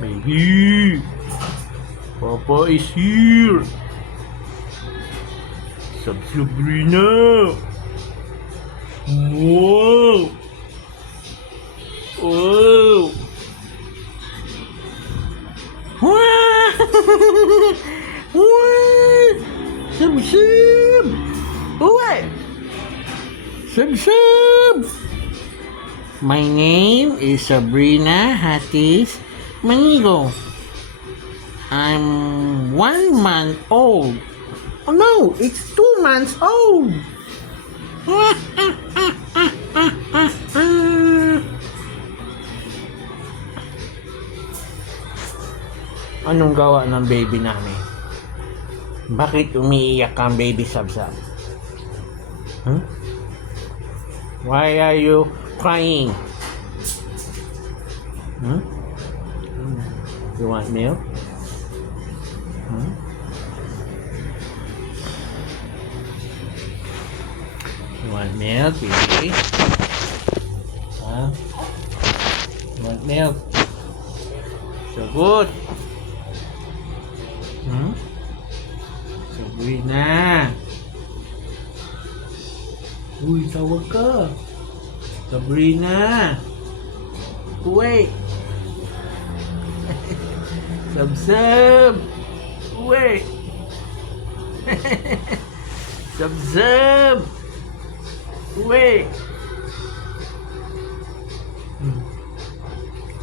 Baby, Papa is here. Sabrina. Wow. Wow. Wow. Wow. Sub. What? Sub. My name is Sabrina Hatis Manigo. I'm 1 month old. Oh no, it's 2 months old. Anong gawa ng baby namin? Bakit umiiyak ang baby Sabsab? Huh? Why are you crying? Huh? You want milk? Huh? You want milk, baby? Huh? You want milk? So good. Hmm? Sabrina. Uy, tawag ka. Sabrina. Wait. Sub. Wait. Sub. Wait.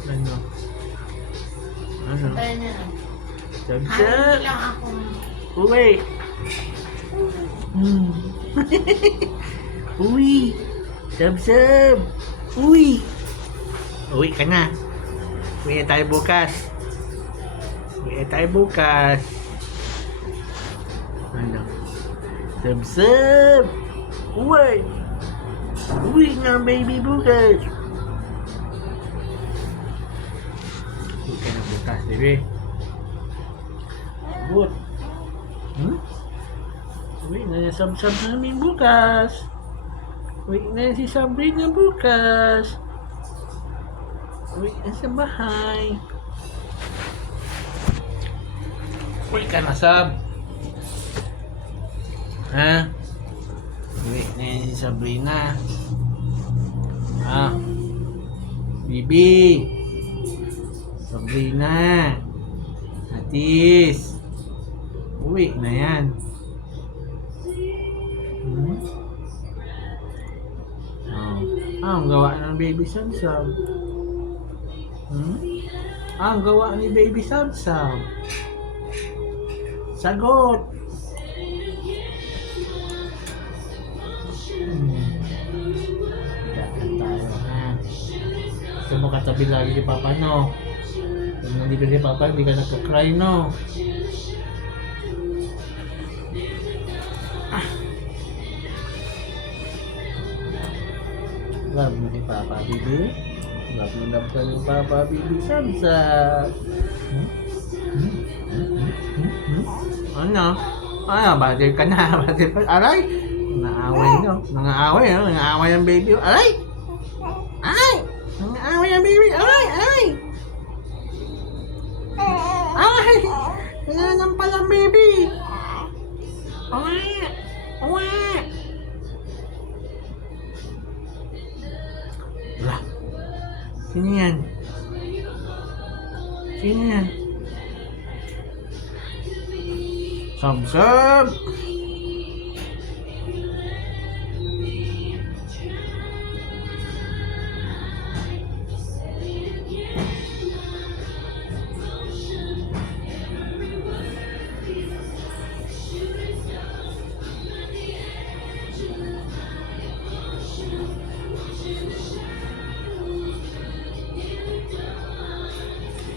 Ano? Tayo na lang. Sub. Hanap lang ako. Wait. Uy. Sub. Uy. Uwi ka na. Uwi tayo bukas. Ano? Sub. Uy. Uwi nga baby bukas. Uwi ka na bukas, baby. Good. Uwi na yung sub namin bukas. Uwi na si Sabrina bukas. Uwi na sa bahay. Uwi ka na, Sab. Ha? Uwi na yan si Sabrina. Ha? Bibi. Sabrina. Hatis. Uwi na yan. Ang gawa ng baby Sabsab. Ang gawa ni baby Sabsab. Sagot. Daan tayo, ha? Gusto mo katabi lagi si Papa, no? Kung nandito si Papa, hindi ka nagka-cry, no? Love mo si Papa, baby? Love ka ni Papa, baby Sabsab. Ano? Ano? Batil ka na. Batil pa. Aray! Nangaaway nyo. Nangaaway, no? Nangaaway ang baby. Aray! Aray! Nangaaway ang baby. Aray! Aray! Aray! Nananampal ang baby. Aray! Aray! Wala. Sino yan? Sino yan? Sabsab!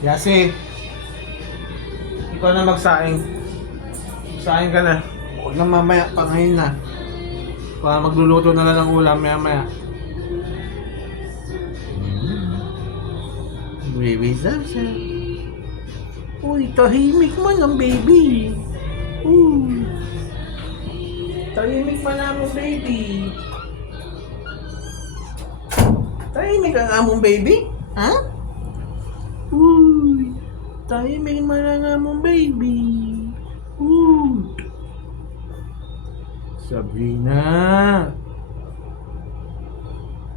Yasi, ikaw na magsaing. Magsaing ka na. Huwag na mamaya, pangayin na. Para magluluto na lang ng ulam maya-maya. Baby Sabsab. Uy, tahimik man ang baby. Uy. Tahimik man ang among baby. Tahimik ang among baby? Ha? Uy. Tahimik mo na nga mo, baby. Ooh. Sabrina.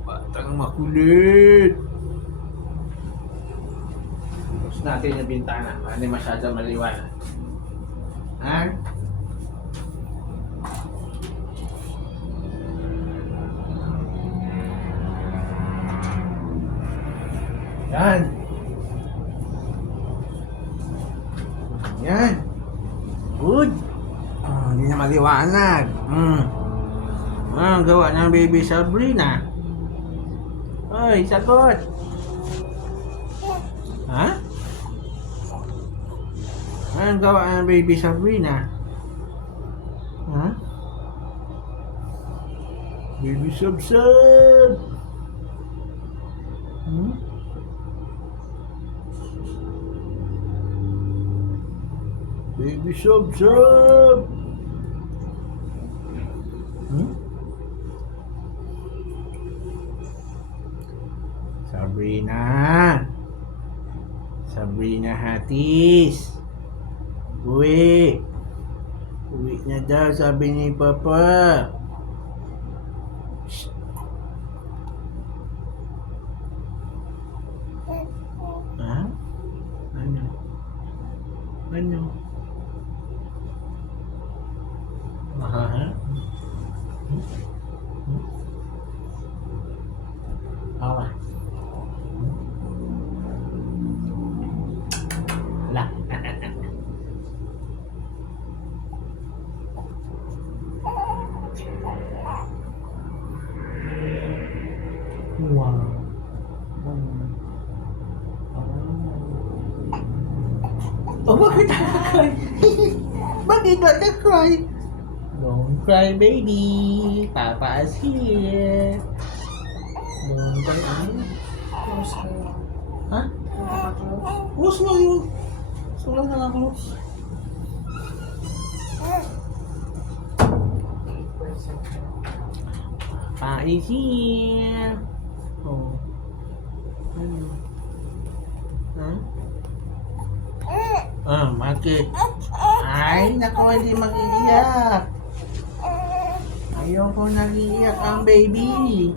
Batang makulit. Tapos natin yung bintana. Para hindi masyado maliwanag. Ha? Yan. Yan. Good. Hindi na maliwanag. Ang gawa ng baby Sabrina. Oy, sagot. Ha? Anong gawa ng baby Sabrina? Ha? Baby Sab-Sab. Baby Sab-Sab. Sabrina. Sabrina Hatis. Uwi. Uwi na daw, sabi ni Papa. Shh. Ha? Ano? Ano? Ha? Awa. Lah. Wow. Oh, bakit nakakry? Bakit nakakry? Don't cry, baby. Papa is here. Don't cry. Close ko. Ha? Close. Close mo yun. Sulang na lang close. Papa is here. Oh. Ano? Ha? Bakit? Ay, naku, hindi mag-iiyak. Ayoko nag-iiyak ang baby.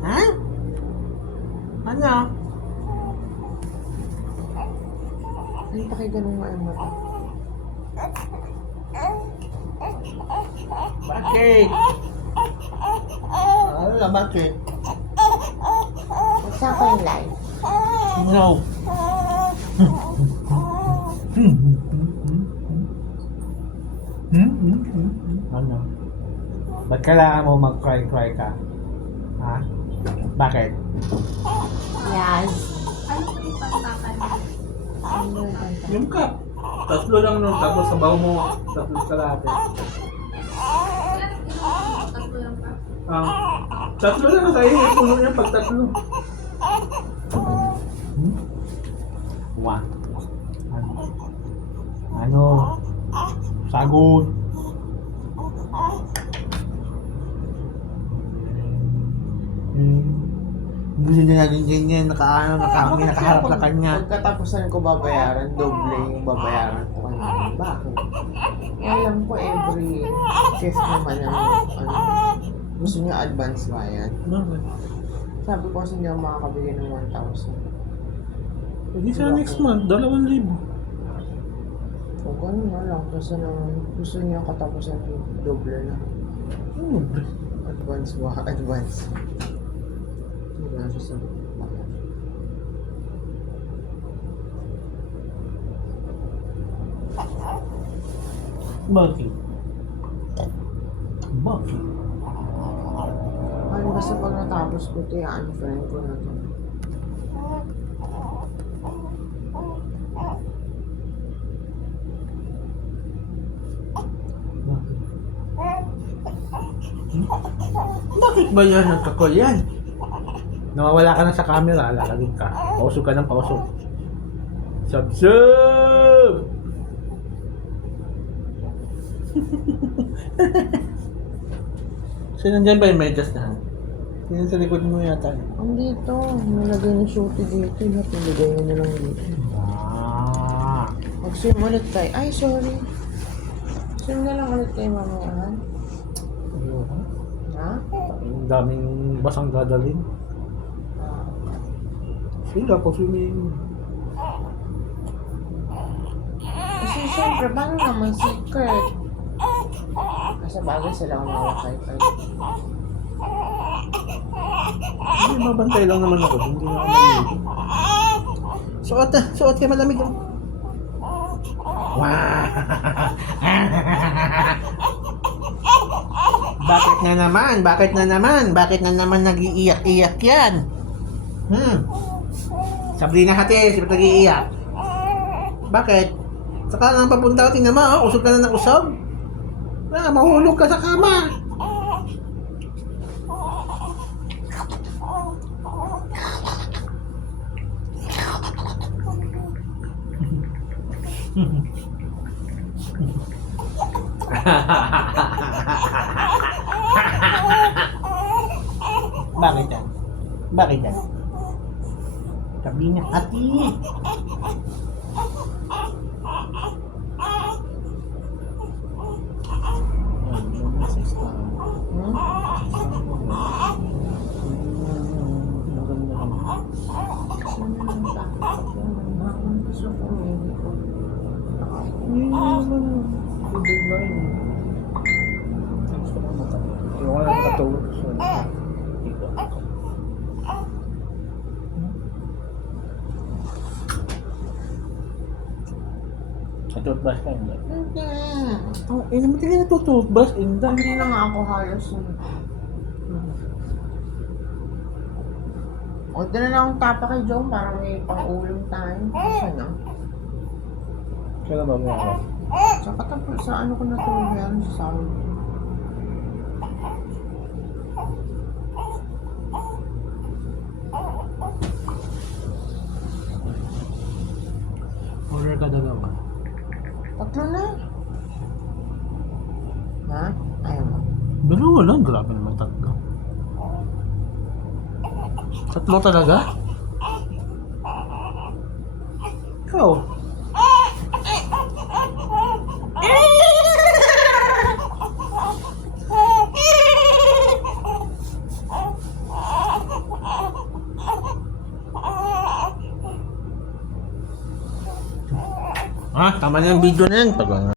Ha? Ano? Hindi pa kayo ganun nga ang mata. Bakit? Ano na, bakit? Saan ko yung live? No. Ano? Ba't kailangan mo mag-cry-cry ka? Ha? Bakit? Yes. Ano po yung pagtakan? Ano yung kanta? Yung cup. Tatlo lang nun, tapos sabaw mo tatlo kalahati. Tatlo lang pa. Tatlo lang sa'yo, puno niya pag tatlo. One. Ano? Sagot. Gusto niya naging ganyan, nakaharap na kanya. Pagkatapusan ko babayaran, doble yung babayaran ko kanina. Bakit? Alam ko every shift naman ang gusto niya advance bayad. Bakit? Sabi ko kasi hindi ako makakabili ng 1,000. Hindi sa next month, 2,000. O ganun na lang. Kasi naman gusto niya katapusan yung doble na. Ano ba? Advance. Hindi na siya sa bakit. Bakit? Bakit? Ano basta pag natapos ko ito, unfriend ko na ito. Bakit ba yan? Nagkakol yan? Nawawala ka na sa camera, lalagin ka. Pausog ka ng pausog. Sab-sab! So, nandyan ba yung medyas na? Yan sa likod mo yata. Ang dito, nilagay ni Shooty dito. Lahat nilagay niya na lang dito. Wow! Mag-swim ulit tayo. Ay, sorry. Swim na lang ulit kayo mamaya, ha? Ayoko. Ha? Ang daming basang dadalhin. Sila po swimming. Kasi syempre, paano naman si Kurt? Kasi bagay sila kumawakay kay Hindi, mabantay lang naman ako. Hindi na ako naliligo. Suot kayo malamig. Oh. Wow! Bakit na naman? Bakit na naman nag-iiyak-iyak yan? Sabrina Hati, sino nag-iiyak? Bakit? Saka nang papunta ko, tingnan mo, oh, usog ka na ng usog. Mahulog ka sa kama. Bakit yan? Bakit yan? Sabrina Hati. gusto ko medical. Tubig na rin. Gusto ko matapos. Hindi ko lang nakatulog. So, dito. Natutbrush ka hindi? Hindi. Oh, naman hindi ka natututbrush. Hindi na nga ako halos. Order na lang akong tapa kay Jong para may pang-ulam tayo. Kasi na. Kailan ba mo ako? Sa katapos, sa ano ko natulog yan sa sahod. Order ka dalawa. Tatlo na. Ha? Ayaw mo. Dalawa lang. Grabe naman tatlo. Tatlo talaga? Ikaw? Ah, tama na yung video na yan. Pag